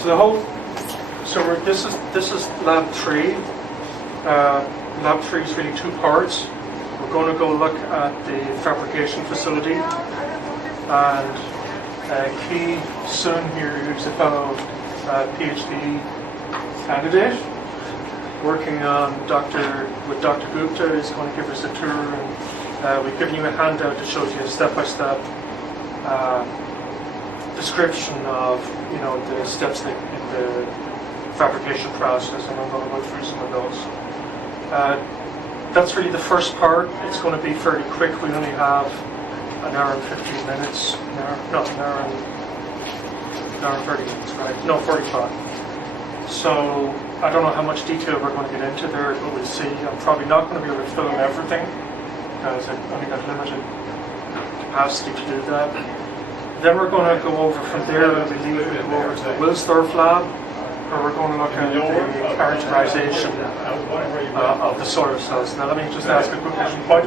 This is Lab 3. Lab 3 is really two parts. We're going to go look at the fabrication facility, and Key Sun here, who's a fellow PhD candidate working on with Dr. Gupta, is going to give us a tour, and we've given you a handout that shows you a step-by-step description of the steps in the fabrication process, and I'm going to go through some of those. That's really the first part. It's going to be fairly quick. We only have an hour and 15 minutes. An hour and 30 minutes, right? No, 45. So I don't know how much detail we're going to get into there, but we'll see. I'm probably not going to be able to film everything because I've only got limited capacity to do that. Then we're going to go over from there, and we go over to the Wilsdorf lab, where we're going to look at the characterization of the solar cells. Now let me just ask a quick question. Why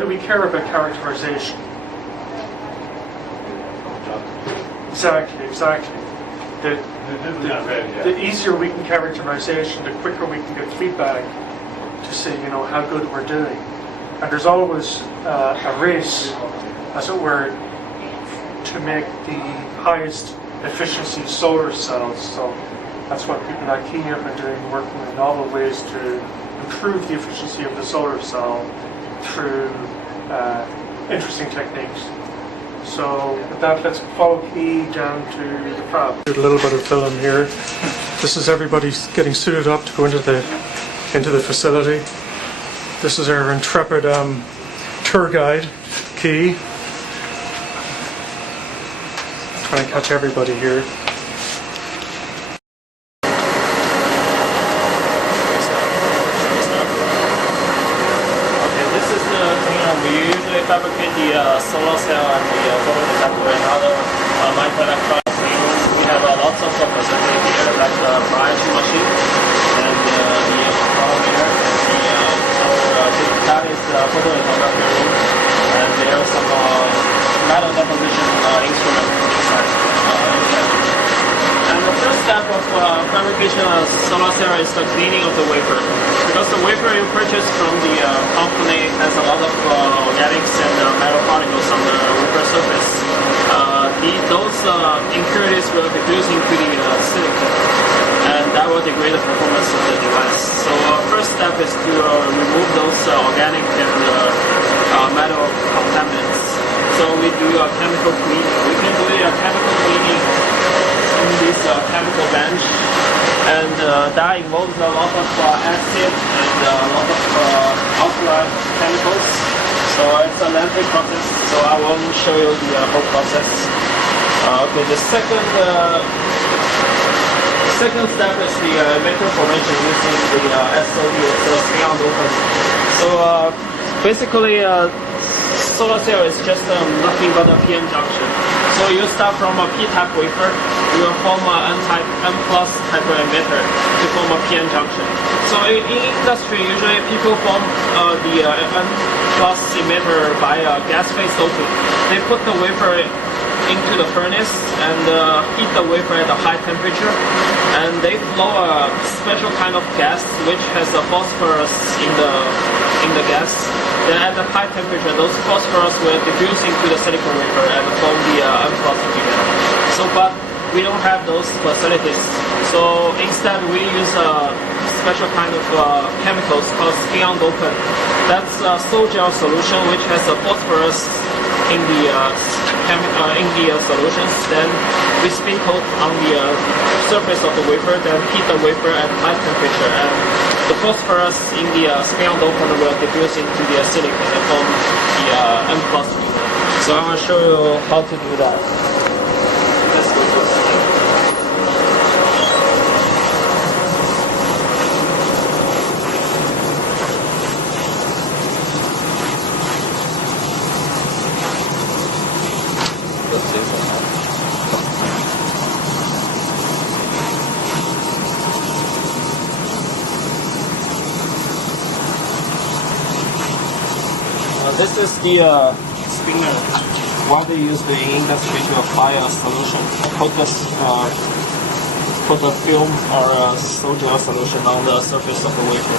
do we care about characterization? Exactly. The easier we can characterization, the quicker we can get feedback to see how good we're doing. And there's always a race, as it were, to make the highest efficiency solar cells. So that's what people like Key have been doing, working in novel ways to improve the efficiency of the solar cell through interesting techniques. So with that, let's follow Key down to the fab. A little bit of film here. This is everybody getting suited up to go into the facility. This is our intrepid tour guide, Key. Trying to catch everybody here. Fabricate the solar cell and the photovoltaic and other microelectronics. We have lots of facilities here, like the bright machine and the polymer, and that is the photovoltaic room, and there are some metal deposition instruments inside. And the first step of fabrication of solar cell is the cleaning of the wafer. Because the wafer you purchase from the company has a lot of organics and metal particles on the wafer surface. Those impurities will diffuse into the silicon, and that will degrade the performance of the device. So first step is to remove those organic and metal contaminants. So we do a chemical cleaning. We can do a chemical cleaning in this chemical bench, and that involves a lot of acid and a lot of alkaline chemicals. So it's a lengthy process, so I won't show you the whole process. Okay, the second step is the emitter formation using the SOD, so spin-on open. So basically, solar cell is just nothing but a PN junction. So you start from a P-type wafer, you will form an N-type, N-plus type of emitter to form a PN junction. So in industry, usually people form the N-plus emitter by gas phase doping. They put the wafer into the furnace and heat the wafer at a high temperature, and they blow a special kind of gas which has a phosphorus in the gas. Then at the high temperature, those phosphorus will diffuse into the silicon wafer and form the N-plus emitter. So, but we don't have those facilities. So instead, we use a special kind of chemicals called spin-on dopant. That's a sol-gel solution which has a phosphorus in the solutions. Then we spin coat on the surface of the wafer, then heat the wafer at high temperature, and the phosphorus in the spin-on dopant will diffuse into the silicon and form the N-plus emitter. So I'm going to show you how to do that. Let's go to the this is the spinner. What they use in industry to apply a solution, a coatless put a film or a solder solution on the surface of the wafer.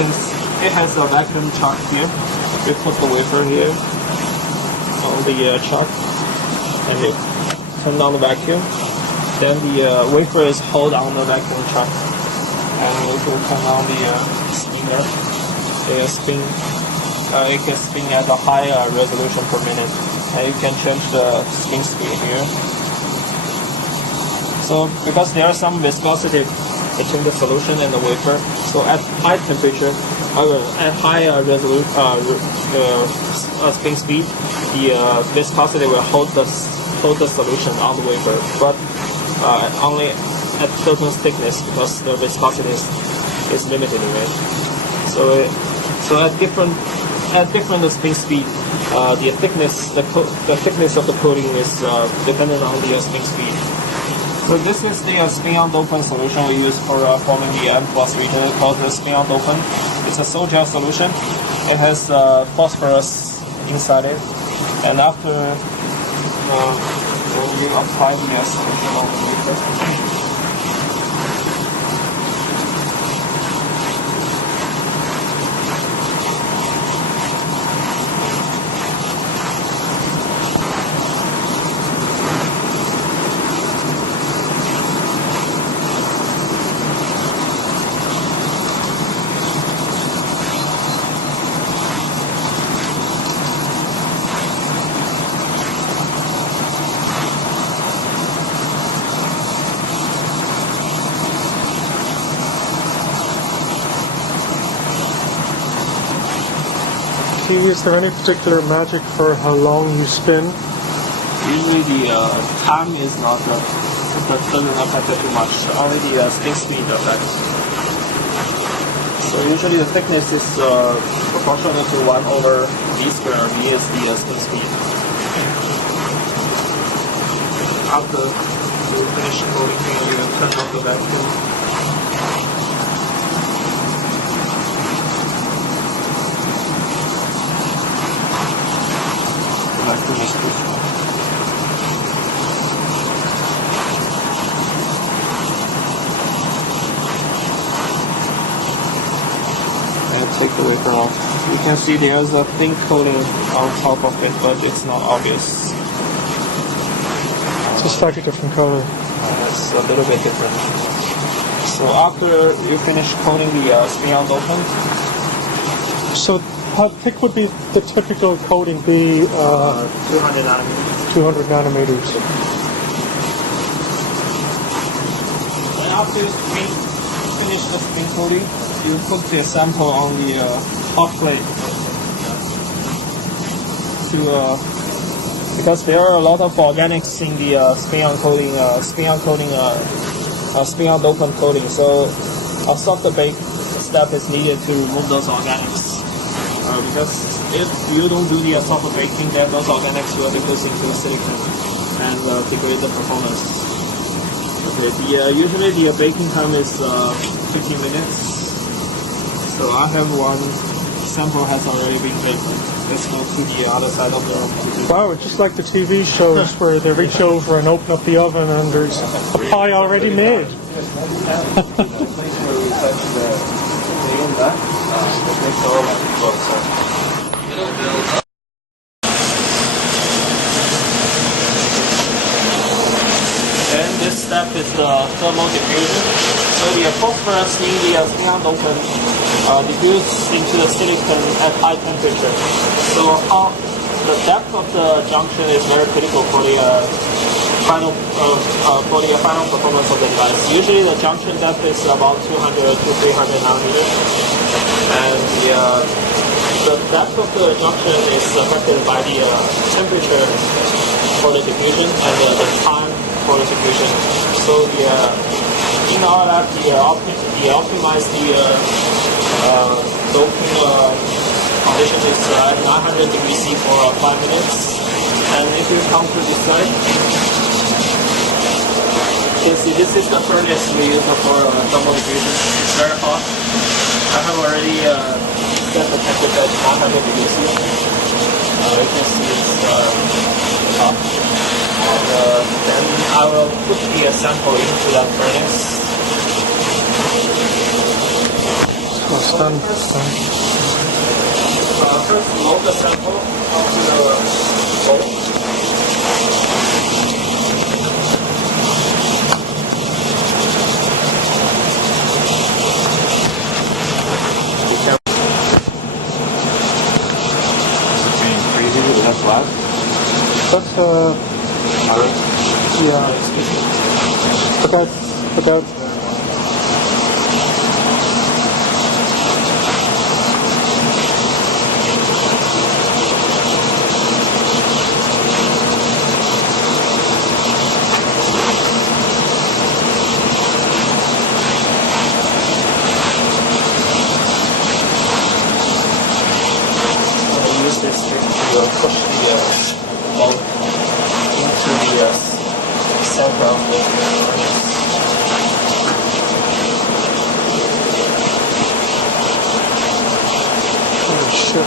And it has a vacuum chuck here. We put the wafer here on the chuck, and we turn on the vacuum. Then the wafer is held on the vacuum chuck, and we will turn on the spinner. It can spin at a high resolution per minute, and you can change the spin speed here. So because there is some viscosity between the solution and the wafer, so at high temperature, at high spin speed, the viscosity will hold the solution on the wafer, but only at certain thickness because the viscosity is limited in it. So at different spin speed, the thickness of the coating is dependent on the spin speed. So this is the spin-on-dopant solution we use for forming the M+ region called the spin-on-dopant. It's a sol-gel solution. It has phosphorus inside it, and after when you apply the solution on the wafer, Is there any particular magic for how long you spin? usually the time is not doesn't affect it too much. Only the spin speed affects. So usually the thickness is proportional to 1/v square. V is the spin speed. After you finish coating, you turn off the vacuum. And take the wafer off. You can see there's a thin coating on top of it, but it's not obvious. It's a slightly different color. It's a little bit different. So after you finish coating the spin-on-dopant, so how thick would be the typical coating be? 200 nanometers. 200 nanometers. And after you finish the spin coating, you put the sample on the hot plate because there are a lot of organics in the spin-on-dopant coating. So a softer bake step is needed to remove those organics. Because if you don't do the softer baking, then those organics will decompose into silicon and degrade the performance. Okay, usually the baking time is 15 minutes. So I have one sample has already been baked. Let's go to the other side of the room. Wow, it's just like the TV shows where they reach over and open up the oven and there's a pie already made. And this step is the thermal diffusion. So the phosphorus in the spin-on-dopant diffuses into the silicon at high temperature. So the depth of the junction is very critical for the final performance of the device. Usually the junction depth is about 200 to 300 nanometers, and the depth of the junction is affected by the temperature for the diffusion and the time for the diffusion. So in our lab, we optimize the doping condition is at 900 degrees C for 5 minutes. And if you come to this side, you can see this is the furnace we use for thermal diffusion. It's very hot. I have already set the temperature at 900 degrees C. You can see it's hot. And then I will put the sample into the furnace. First load the sample onto the bowl. That's black? That's yeah. But that Use this trick to push the bowl into the center of the furnace. oh shit.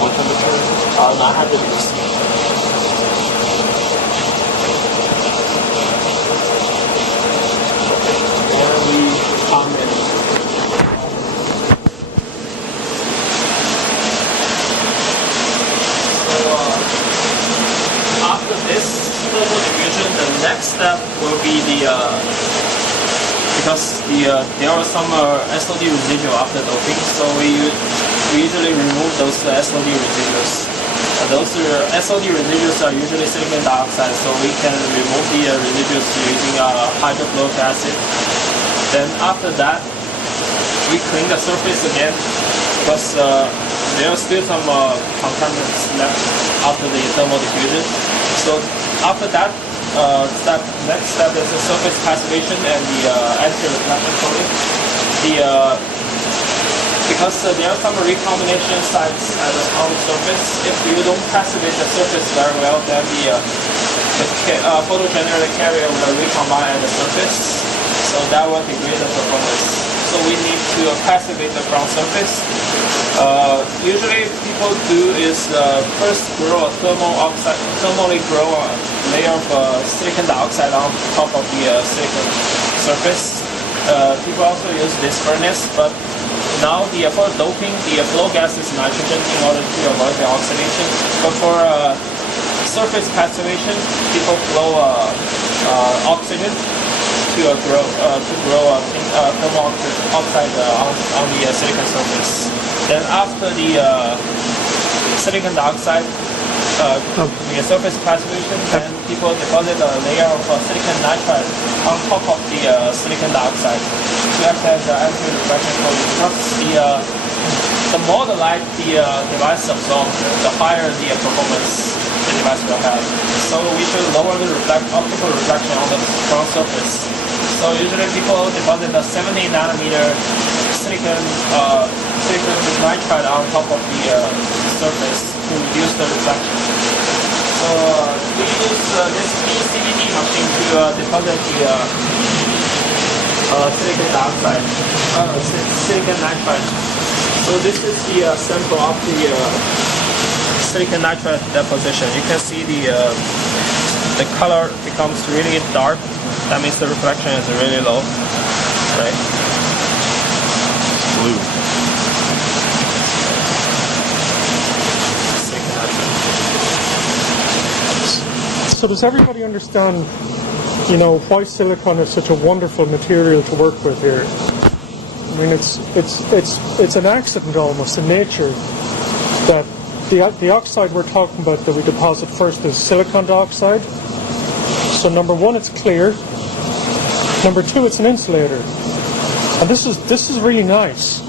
What temperature? I have to use. After this thermal diffusion, the next step will be because there are some SOD residual after doping, so we usually remove those SOD residuals. Those SOD residuals are usually silicon dioxide, so we can remove the residuals using hydrofluoric acid. Then after that, we clean the surface again because there are still some contaminants left after the thermal diffusion. So after that, next step is the surface passivation and the anti-reflection coating. Because there are some recombination sites on the surface. If you don't passivate the surface very well, then the photogenerated carrier will recombine at the surface. So that will degrade the performance. So we need to passivate the ground surface. Usually people do is first grow a thermally grow a layer of silicon dioxide on top of the silicon surface. People also use this furnace, but now for doping, the flow gas is nitrogen in order to avoid the oxidation. But for surface passivation, people flow oxygen to grow thermal oxide on the silicon surface. Then after the silicon dioxide, the surface passivation, then people deposit a layer of silicon nitride on top of the silicon dioxide to act as an anti-reflection coating. Because the more the light the device absorbs, the higher the performance the device will have. So we should lower the optical reflection on the ground surface. So usually people deposit a 70 nanometer silicon nitride on top of the surface to reduce the reflection. So we use this ECE machine to deposit the silicon dioxide, silicon nitride. So this is the sample of the silicon nitride deposition. You can see the color becomes really dark. That means the reflection is really low, right? Blue. So does everybody understand, why silicon is such a wonderful material to work with here? I mean, it's an accident almost in nature that the oxide we're talking about that we deposit first is silicon dioxide. So number one, it's clear. Number two, it's an insulator, and this is really nice.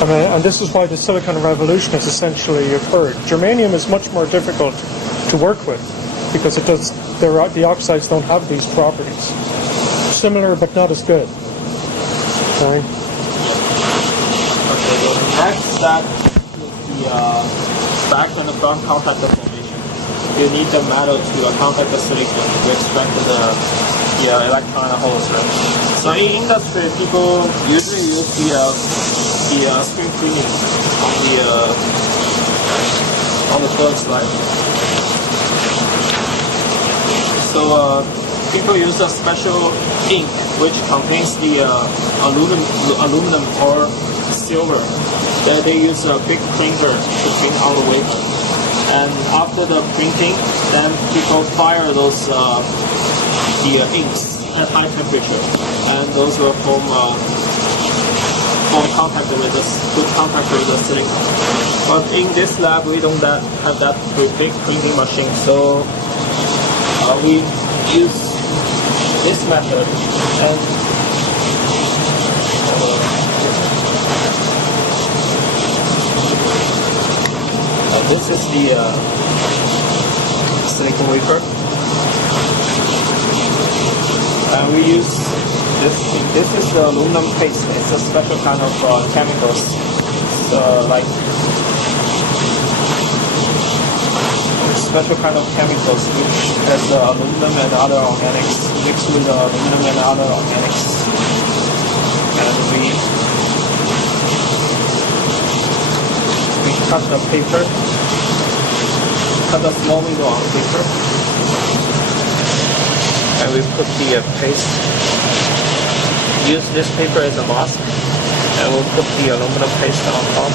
And this is why the silicon revolution has essentially occurred. Germanium is much more difficult to work with because the oxides don't have these properties. Similar, but not as good. Okay. Okay. The next step is the back and the front contact formation. You need the metal to contact the silicon to extract the the electron holes, right? So in industry, people usually use the screen printing on the clothes, right? So people use a special ink which contains the aluminum or silver. They use a big printer to print on the wafer. And after the printing, then people fire those the inks at high temperature, and those will form contact with good contact with the silicon. But in this lab, we don't have that big printing machine, so we use this method. And this is the silicon wafer, and we use this. This is the aluminum paste. It's a special kind of chemicals, like special kind of chemicals which has aluminum and other organics mixed with aluminum and other organics, and we cut the paper, cut a small window on the paper, and we put the paste. Use this paper as a mask, and we'll put the aluminum paste on top.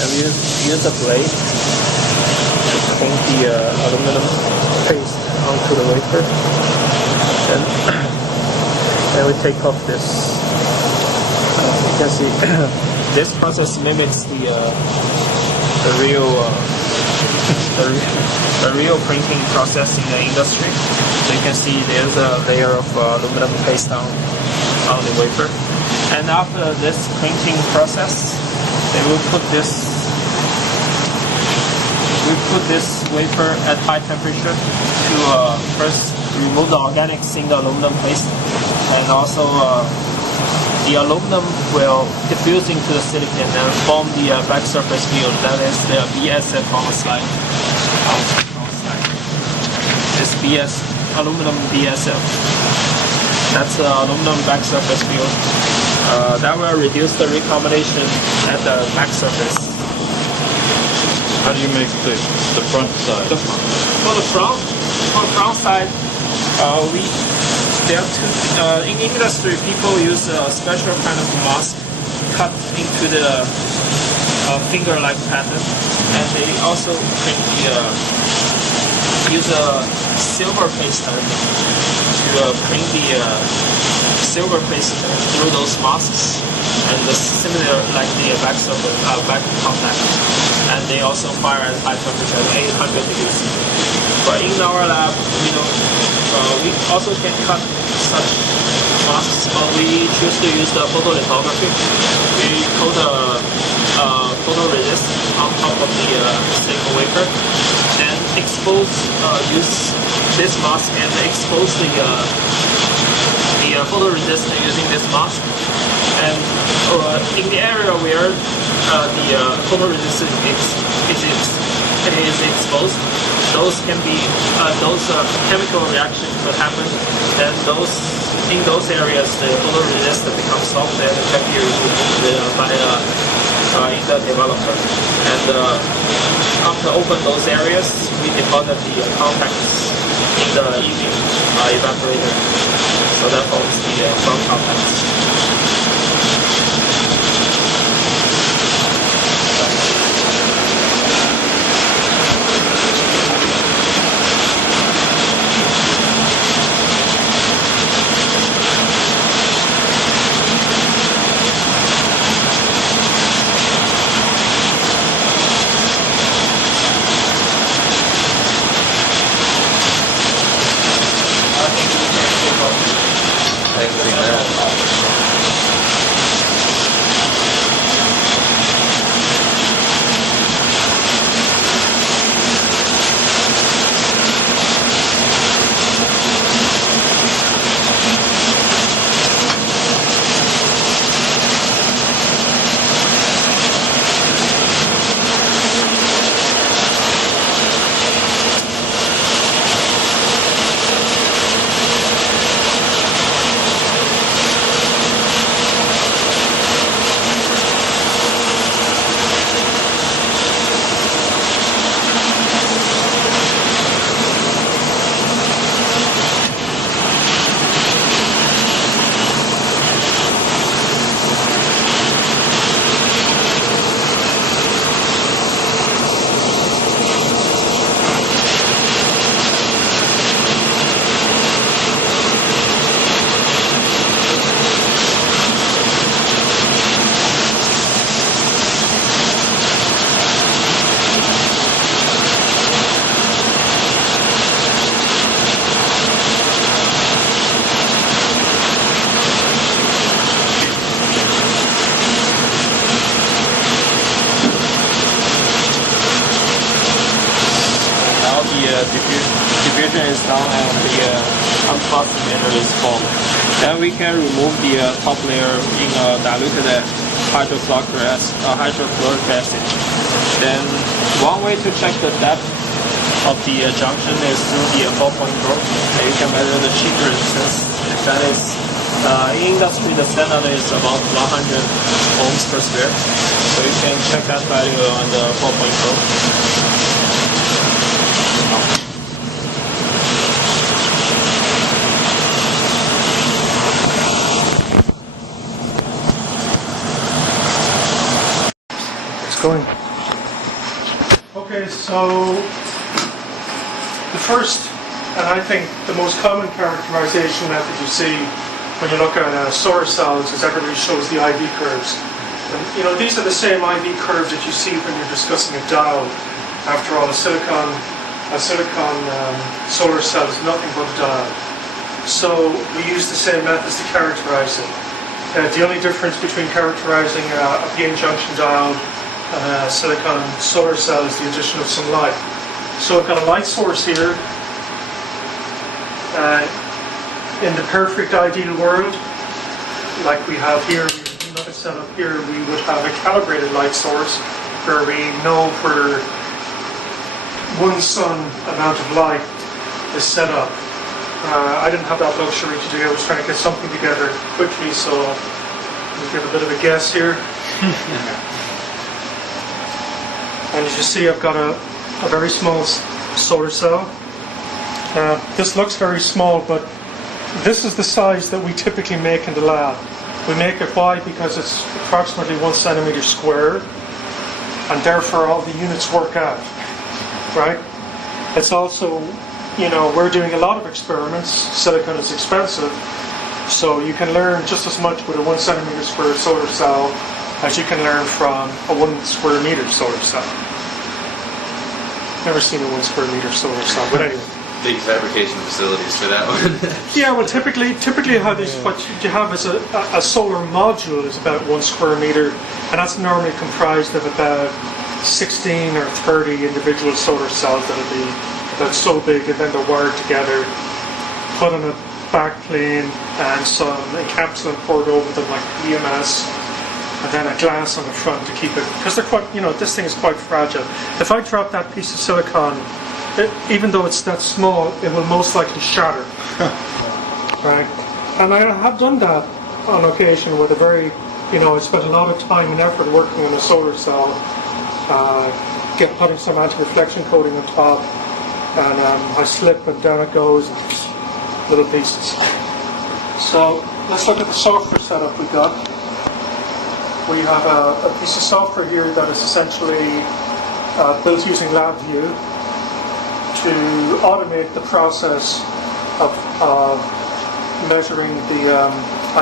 And we use a blade to paint the aluminum paste onto the wafer. Then we take off this. You can see this process mimics the real printing process in the industry. So you can see there's a layer of aluminum paste on the wafer. And after this printing process, they will put this. We put this wafer at high temperature to first remove the organics in the aluminum paste, and also the aluminum will diffuse into the silicon and form the back surface field. That is the BSF on the slide. This aluminum BSF. That's the aluminum back surface field. That will reduce the recombination at the back surface. How do you make the front side? For the front side, there are two. In industry, people use a special kind of mask cut into the finger-like pattern, and they also use a silver paste to print the silver paste through those masks, and similar like the back contact. And they also fire at high temperature, 800 degrees. But in our lab, we also can cut such masks, but we choose to use the photolithography. We coat the photoresist on top of the silicon wafer, and use this mask and expose the photoresist using this mask. And in the area where the photoresist is exposed, those can be chemical reactions that happen. Then in those areas, the photoresist becomes soft and can be removed by in the developer. And after open those areas, we deposit the contacts in the EV evaporator. So that forms the front contacts. structure is formed. Then we can remove the top layer in diluted hydrofluoric acid. Then one way to check the depth of the junction is through the 4-point probe. You can measure the sheet resistance. That is, in industry, the standard is about 100 ohms per square. So you can check that value on the 4-point probe. It's going. Okay, so the first, and I think the most common characterization method you see when you look at solar cells is everybody shows the IV curves. And, you know, these are the same IV curves that you see when you're discussing a diode. After all, a silicon solar cell is nothing but a diode. So we use the same methods to characterize it. The only difference between characterizing a PN junction diode and a silicon solar cell is the addition of some light. So I've got a light source here. In the perfect ideal world, like we have here, another setup here, we would have a calibrated light source where we know where one sun amount of light is set up. I didn't have that luxury today. I was trying to get something together quickly, so I'll give a bit of a guess here. And as you see, I've got a very small solar cell. This looks very small, but this is the size that we typically make in the lab. We make it wide because it's approximately 1 centimeter square, and therefore all the units work out, right? It's also, you know, we're doing a lot of experiments. Silicon is expensive, so you can learn just as much with a 1 centimeter square solar cell as you can learn from a 1 square meter solar cell. Never seen a 1 square meter solar cell, but anyway. Big fabrication facilities for that one. Yeah, well, typically how this, what you have is a solar module is about 1 square meter, and that's normally comprised of about 16 or 30 individual solar cells that'll be about so big, and then they're wired together, put on a backplane, and some encapsulant poured over them like EMS, and then a glass on the front to keep it, because they're quite, you know, this thing is quite fragile. If I drop that piece of silicon, even though it's that small, it will most likely shatter. Right? And I have done that on occasion with a very, you know, I spent a lot of time and effort working on a solar cell, putting some anti-reflection coating on top, and I slip and down it goes, little pieces. So let's look at the software setup we got. We have a piece of software here that is essentially built using Lab3 to automate the process of measuring the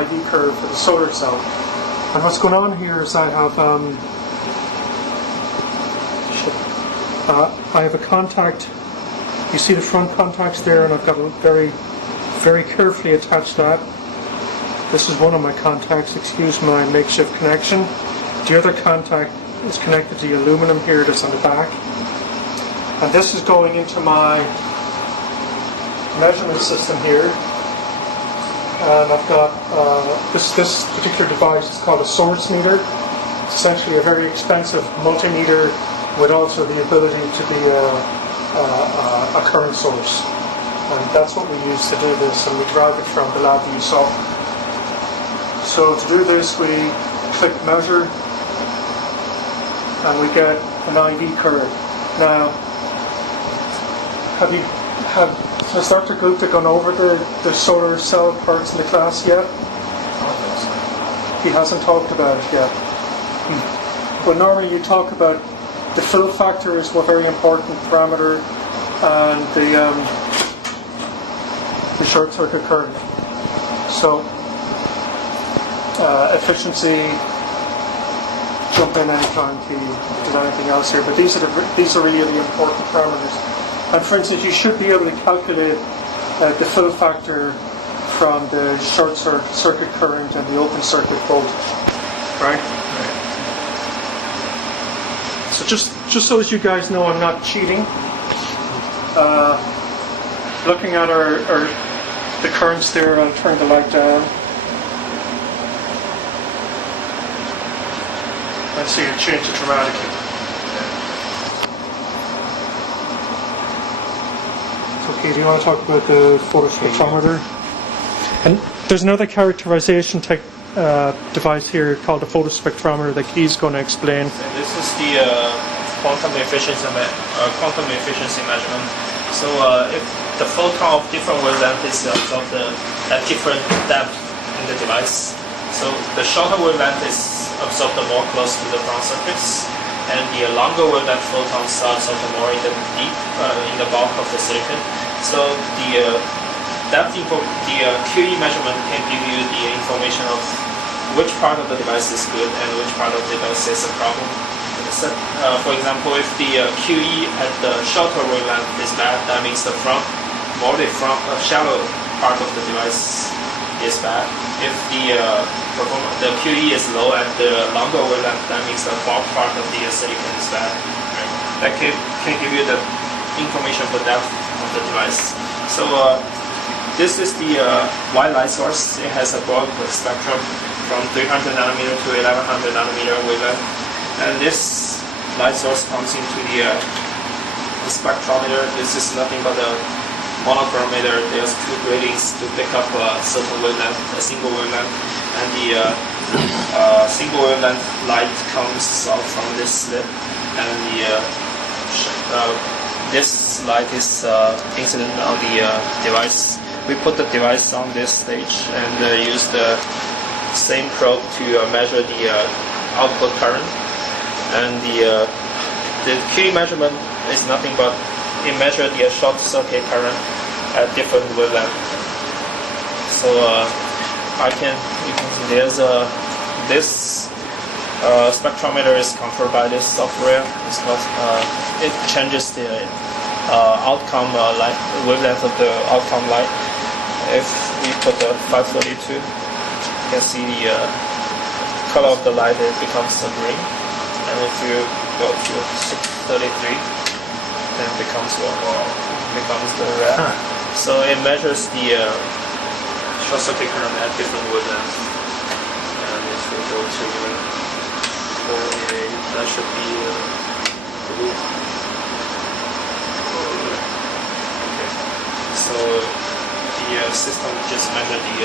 IV curve for the solar cell. And what's going on here is I have a contact. You see the front contacts there, and I've got a very, very carefully attached that. This is one of my contacts, excuse my makeshift connection. The other contact is connected to the aluminum here that's on the back. And this is going into my measurement system here. And I've got this particular device is called a source meter. It's essentially a very expensive multimeter with also the ability to be a current source. And that's what we use to do this, and we drive it from the Lab3 software. So to do this, we click measure, and we get an IV curve. Now, has Dr. Gupta gone over the solar cell parts in the class yet? He hasn't talked about it yet. But normally you talk about the fill factor is a very important parameter, and the short circuit current. So efficiency, jump in anytime if you do anything else here, but these are really the important parameters. And for instance, you should be able to calculate the fill factor from the short circuit current and the open circuit voltage, right? So just so as you guys know, I'm not cheating. Looking at our the currents there. I'll turn the light down. And see it change it dramatically. Okay, do you want to talk about the photospectrometer? And there's another characterization device here called the photospectrometer that Key's going to explain. And this is the quantum efficiency measurement. So if the photon of different wavelength is absorbed at different depth in the device, so the shorter wavelength is absorbed more close to the ground surface, and the longer wavelength photons are absorbed more in the deep, in the bulk of the silicon. So the depth info, the QE measurement can give you the information of which part of the device is good and which part of the device is a problem. So, for example, if the QE at the shorter wavelength is bad, that means the shallow part of the device is bad. If the QE is low at the longer wavelength, that means the bulk part of the silicon is bad. Right? That can give you the information of the depth of the device. So this is the white light source. It has a broad spectrum from 300 nanometer to 1100 nanometer wavelength. And this light source comes into the spectrometer. This is nothing but a monochrommeter. There's two gratings to pick up a certain wavelength, a single wavelength. And the single wavelength light comes out from this slit. And this light is incident on the device. We put the device on this stage and use the same probe to measure the output current. And the QE measurement is nothing but it measures the short circuit current at different wavelength. So you can see there's this spectrometer is controlled by this software. It's called, it changes the outcome light wavelength of the outcome light. If we put the 532, you can see the color of the light, it becomes green. And if you go to 633, then it becomes the red. So it measures the short circuit current at different wavelengths. And if we go to 48, that should be blue. Okay. So the system just measures the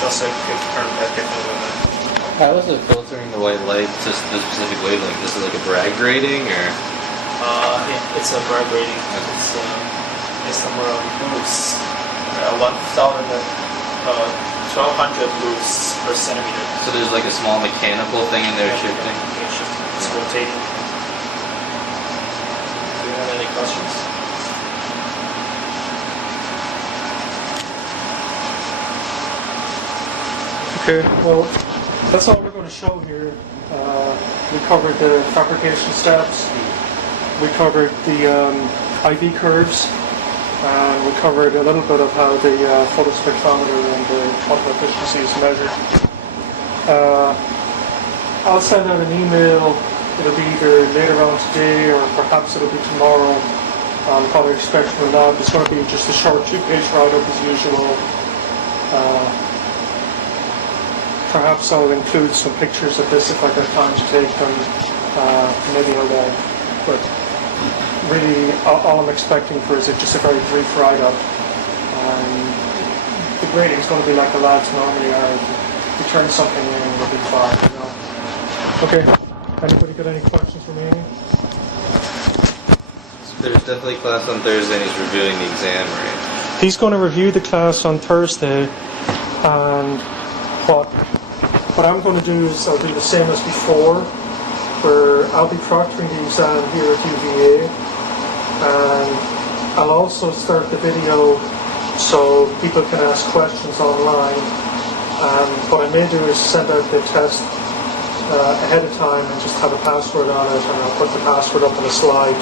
short circuit current at different wavelengths. How is it filtering the white light to the specific wavelength? Is it like a Bragg grating or? Yeah, it's a Bragg grating. It's somewhere on booths, 1200 booths per centimeter. So there's like a small mechanical thing in there shifting? It's rotating. Do you have any questions? Okay, well, that's all we're going to show here. We covered the fabrication steps, we covered the IV curves, and we covered a little bit of how the photospectrometer and the quantum efficiency is measured. I'll send out an email. It'll be either later on today or perhaps it'll be tomorrow. Probably expect from the lab. It's going to be just a short 2-page write-up as usual. Perhaps I'll include some pictures of this if I get time to take them. Maybe I won't. But really, all I'm expecting for is just a very brief write-up. The grading is going to be like the labs normally are. If you turn something in, it'll be fine. You know? Okay. Anybody got any questions for me? There's definitely class on Thursday and he's reviewing the exam, right? He's going to review the class on Thursday, and what I'm going to do is I'll do the same as before, where I'll be proctoring the exam here at UVA, and I'll also start the video so people can ask questions online. And what I may do is send out the test ahead of time and just have a password on it, and I'll put the password up on a slide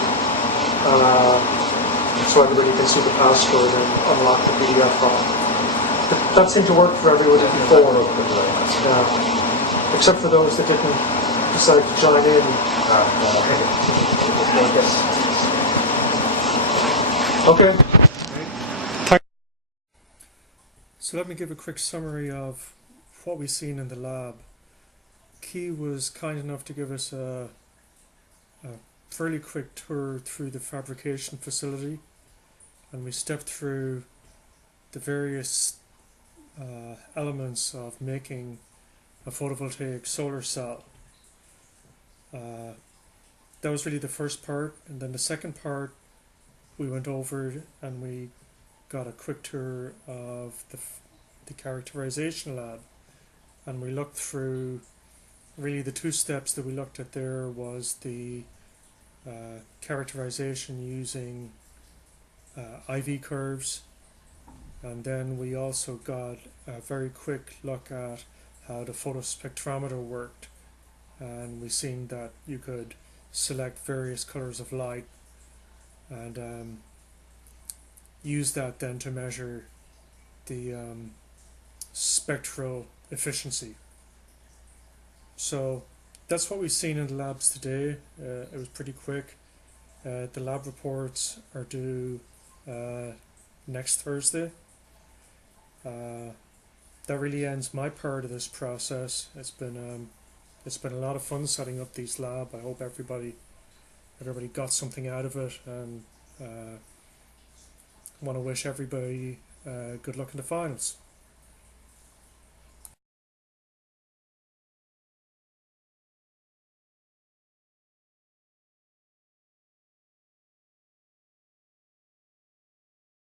so everybody can see the password and unlock the PDF file. That seemed to work for everybody before, except for those that didn't decide to join in. Okay. So let me give a quick summary of what we've seen in the lab. Key was kind enough to give us a fairly quick tour through the fabrication facility, and we stepped through the various elements of making a photovoltaic solar cell. That was really the first part, and then the second part we went over and we got a quick tour of the characterization lab, and we looked through really the two steps that we looked at. There was the characterization using IV curves, and then we also got a very quick look at how the photospectrometer worked, and we seen that you could select various colors of light and use that then to measure the spectral efficiency. So that's what we've seen in the labs today. It was pretty quick. The lab reports are due next Thursday. That really ends my part of this process. It's been a lot of fun setting up these labs. I hope everybody got something out of it, and want to wish everybody good luck in the finals.